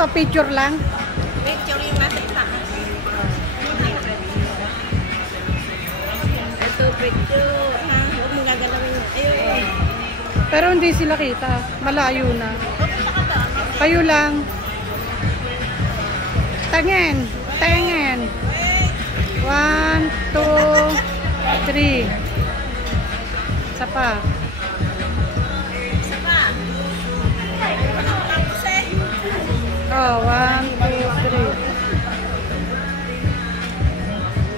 to? Picture lang? Picture yung nasa taas. Ito, picture. Ha? Huwag mong gagalawin. Ayun. Pero hindi sila kita. Malayo na. Kayo lang. Tingin. Tingin. 1, 2, 3. Isa pa. Isa pa. Oh, 1, 2, 3.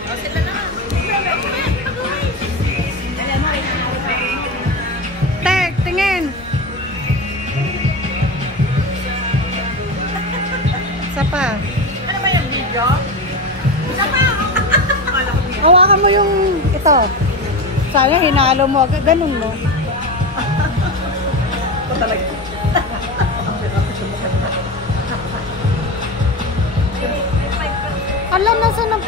O, sila naman. Tek, tingin. Isa pa. Ano ba yung video? Isa pa. Hawakan mo yung ito. Sana hinalo mo agad. Ganun mo. Ito talaga. Alam na sa nag...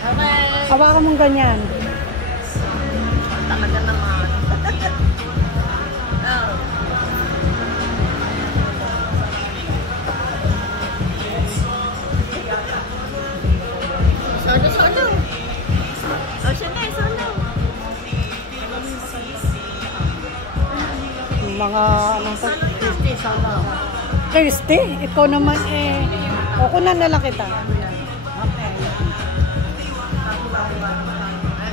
Okay. Hawakan mong ganyan. Talaga naman. Oh. Solo, solo. O, siya na, solo. Mga ano to? Solo, solo. Christy, ikaw naman eh. O, kunan na lang kita.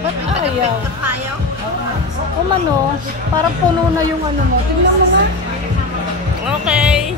Ba't ayaw? Tayo. O mano, parang puno na yung ano mo. Tingnan mo ba? Okay.